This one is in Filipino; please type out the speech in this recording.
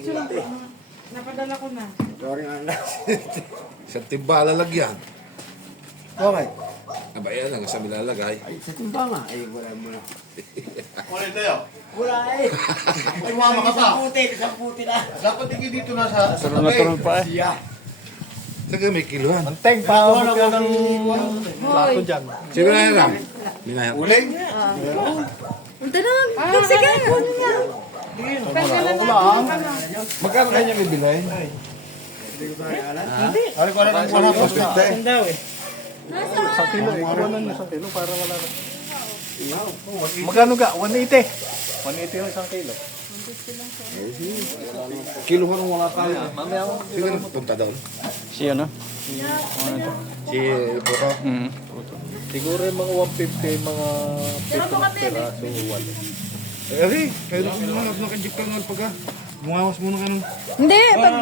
Picture lang po. Napadala ko na. Sorry nga lang. Sa timba lalagyan. Okay. Aba yan, ang sa nilalagay. Ay, sa timba nga. Ay, wala mo na. Ulit tayo. Wala eh. Ay, mama ka pa. Isang puti na. Dapat tingin dito na sa Turon na turon pa eh. Siya. Saka may kiluhan. Teng, paabot ka ng plato dyan. Sino na yan, Ram? Minahal. uling. Punta na. Sige. Kunin niya. Tanggalan natin. Magkano kanya bibili? Ari ko na ng 150. Daw eh. 1 kilo eh. Kuha na 1 kilo para wala na. Magkano ka? 180. 180 yung 1 kilo. Kiluhan ng wala tayo. Sino na punta daw? Siya no? Si Puto. Siguro yung mga 150, mga 7 piraso, wala. Eh, kayo na kumakas na kajik ka ng alpaga. Bumawas muna ka ng... Hindi. Pag